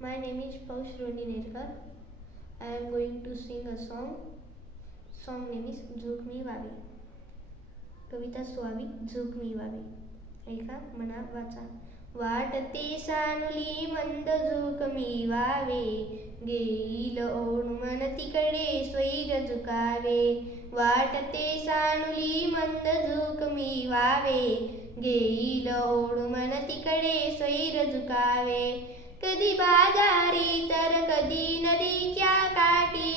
My name is Paush Roni Nerkar. I am going to sing a song. Song name is झोक मी Huawei. कविता सुवावी झोक मी Huawei. ऐका मना वाचा. वाटते सानुली मंद झोक मी वावे, घेईल ओढ मन तिकडे स्वैर झुकावे. वाटते सानुली मंद झोक मी वावे, घेईल ओढ मन तिकडे स्वैर झुकावे. कधी बाजारी तर कधी नदीच्या काठी,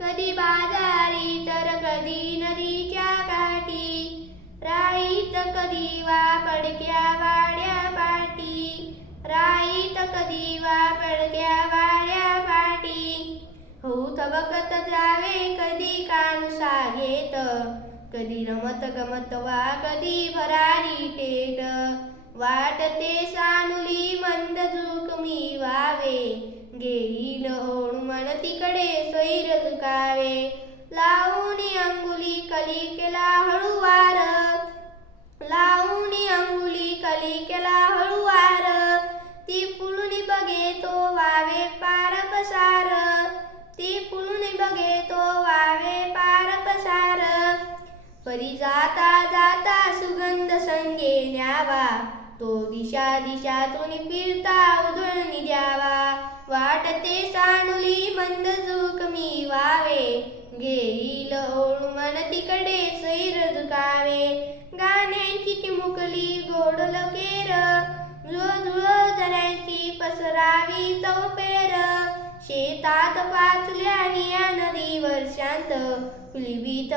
कधी बाजारी तर कधी नदीच्या काठी, राईत कधी वा पडक्या वाड्या पाटी, राईत कधी वा पडक्या वाड्या पाटी. हो थबकत जावे कधी कानुसा घेत, कधी रमत गमत वा कधी भरारी टेट. वाटते सानुली मंद झोक मी वावे, घेईल ओढ मन तिकडे स्वैर झुकावे. लावूनी अंगुली कली केला हळूवार, लावूनी अंगुली कली केला हळूवार, ती फुलूनी बघे तो वावे पार पसार, ती फुलूनी बघे तो वावे पार पसार. परी जाता जाता सुगंध संगे न्यावा, तो दिशा दिशातून फिरता उधळणी द्यावा. वाटते सानुली मंद झोक मी वावे, घेईल ओढ मन तिकडे स्वैर झुकावे. गाण्याची चिमुकली गोड लकेर, झुळझुळ दऱ्यांची पसरावी चौफेर. शेतात पाचल्यानी या नदीवर शांत, फुलवीत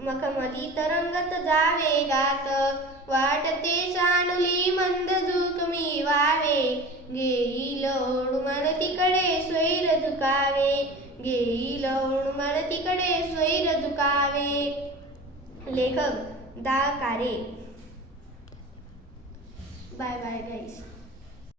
मखमली तरंगत जावे गात. वाटते सानुली मंद झोक मी वावे, घेईल ओढ मन तिकडे स्वैर झुकावे, घेईल ओढ मन तिकडे स्वैर झुकावे. लेखक दा कारे. बाय बाय गाईस.